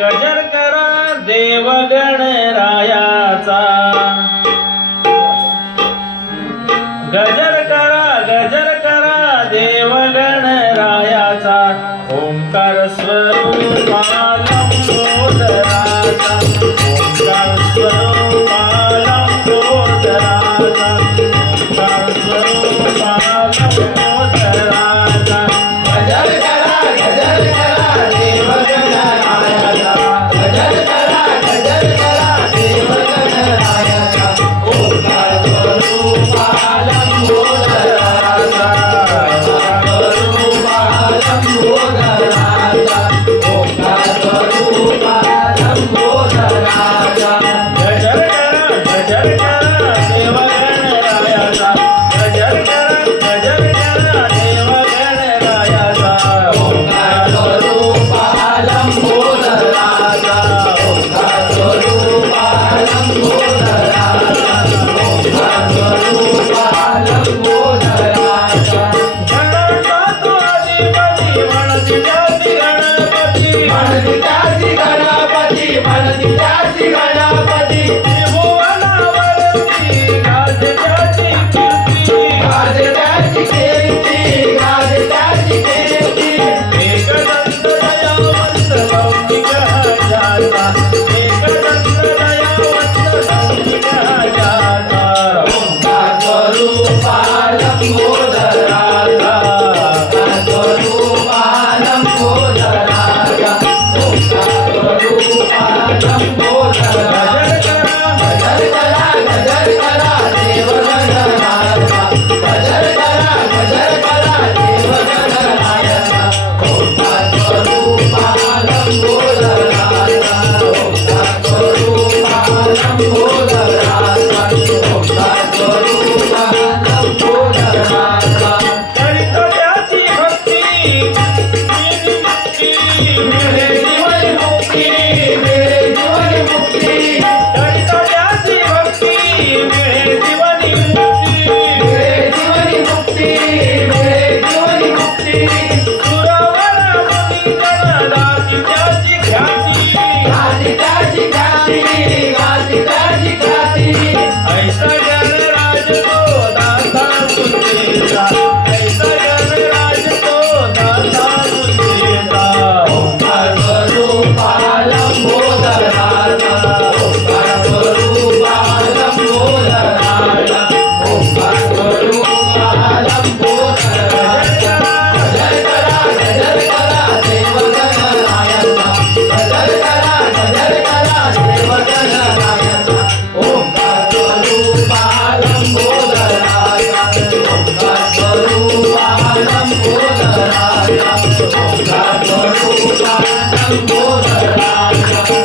गजर कर देव गणरायाचा गजर करा गजर करा देव गणरायाचा ओंकार स्वरूपा नमोदराचा ॐ